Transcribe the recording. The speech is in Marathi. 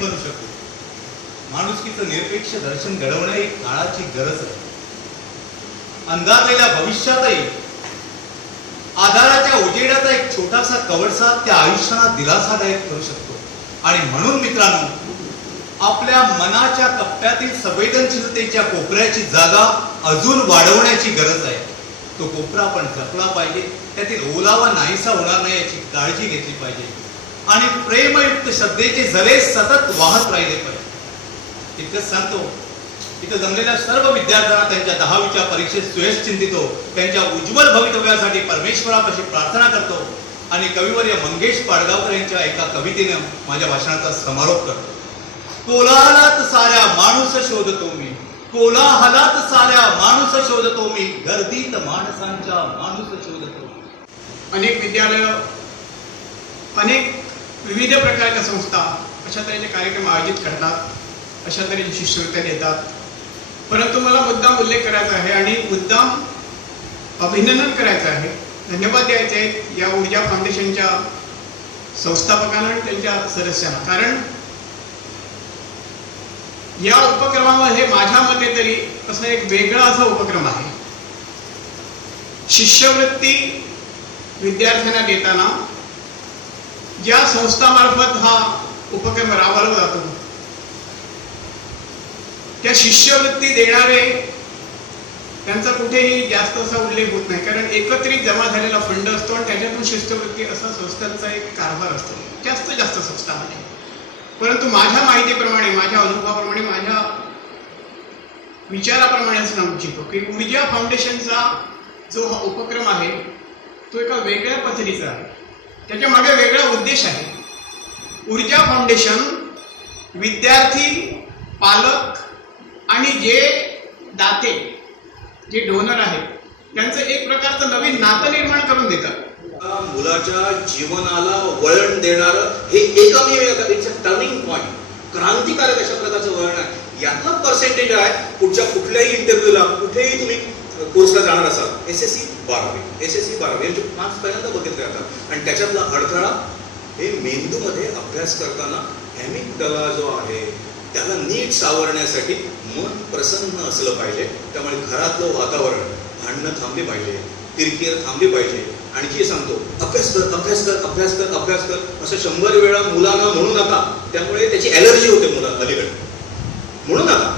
बनू शकू. माणुसकीचं निरपेक्ष दर्शन घडवणं ही काळाची गरज आहे. अंधारलेल्या भविष्यातही आधाराच्या उजेडाचा एक छोटासा कवडसा त्या आयुष्याला दिलासादायक करू शकतो. आणि म्हणून मित्रांनो, आपल्या मनाच्या कप्प्यातील संवेदनशीलतेच्या कोपऱ्याची जागा अजून वाढवण्याची गरज आहे. तो कोपरा आपण जपला पाहिजे. त्यातील ओलावा नाहीसा होणार नाही याची काळजी घेतली पाहिजे. आणि प्रेमयुक्त श्रद्धेचे झरे सतत वाहत राहिले पाहिजे. इतकंच सांगतो. इथं जमलेल्या सर्व विद्यार्थ्यांना त्यांच्या 10वीच्या परीक्षेत सुयश चिंतितो. त्यांच्या उज्ज्वल भवितव्यासाठी परमेश्वरापाशी प्रार्थना करतो. आणि कविवर्य मंगेश पाडगावकर यांच्या एका कवितेनं माझ्या भाषणाचा समारोप करतो. कोलाहलात साऱ्या माणूस शोधतो मी, कोलाहलात साऱ्या माणूस शोधतो मी, गर्दीत माणसांच्या माणूस शोधतो. अनेक विद्यालय, अनेक विविध प्रकारच्या संस्था अशा तऱ्हेचे कार्यक्रम आयोजित करतात, अशा तऱ्हेची शिष्यवृत्त्या देतात. परंतु मला मुद्दाम उल्लेख करायचा आहे आणि मुद्दाम अभिनंदन करायचं आहे, धन्यवाद द्यायचे आहेत या ऊर्जा फाउंडेशनच्या संस्थापकांना आणि त्यांच्या सदस्यांना. कारण या उपक्रमामध्ये माझ्या मते तरी असं एक वेगळा असा उपक्रम आहे. शिष्यवृत्ती विद्यार्थ्यांना देताना ज्या संस्थामार्फत हा उपक्रम राबवला जातो त्या शिष्यवृत्ती देणारे त्यांचा कुठेही जास्त असा उल्लेख होत नाही. कारण एकत्रित जमा झालेला फंड असतो आणि त्याच्यातून शिष्यवृत्ती असा संस्थांचा एक कारभार असतो जास्त संस्थांमध्ये. परंतु माझ्या माहितीप्रमाणे, माझ्या अनुभवाप्रमाणे, माझ्या विचाराप्रमाणे असं सांगू इच्छितो की ऊर्जा फाउंडेशनचा जो हा उपक्रम आहे तो एका वेगळ्या पद्धतीचा आहे. त्याच्या मागे वेगळा उद्देश आहे. ऊर्जा फाउंडेशन विद्यार्थी, पालक आणि जे दाते, जे डोनर आहेत त्यांचं एक प्रकारचं नवीन नातं निर्माण करून देतात. मुलाच्या जीवनाला वळण देणारं हे एकमेव इट्स अ टर्निंग पॉइंट, क्रांतिकारक अशा प्रकारचं वळण आहे. यातलं पर्सेंटेज आहे पुढच्या कुठल्याही इंटरव्ह्यूला, कुठेही तुम्ही कोर्सला जाणार असाल, SSC 12 यांचे मार्क्स पहिल्यांदा बघितले जातात. आणि त्याच्यातला अडथळा हे मेंदूमध्ये अभ्यास करताना ॲमिग्डाला जो आहे त्याला नीट सावरण्यासाठी मन प्रसन्न असलं पाहिजे. त्यामुळे घरातलं वातावरण, भांडणं थांबली पाहिजे, किरकिर थांबली पाहिजे. आणखी सांगतो, अभ्यास कर अभ्यास कर अभ्यास कर अभ्यास कर असं 100 वेळा मुलांना म्हणू नका. त्यामुळे त्याची ॲलर्जी होते मुलांना, अलीकडे म्हणू नका.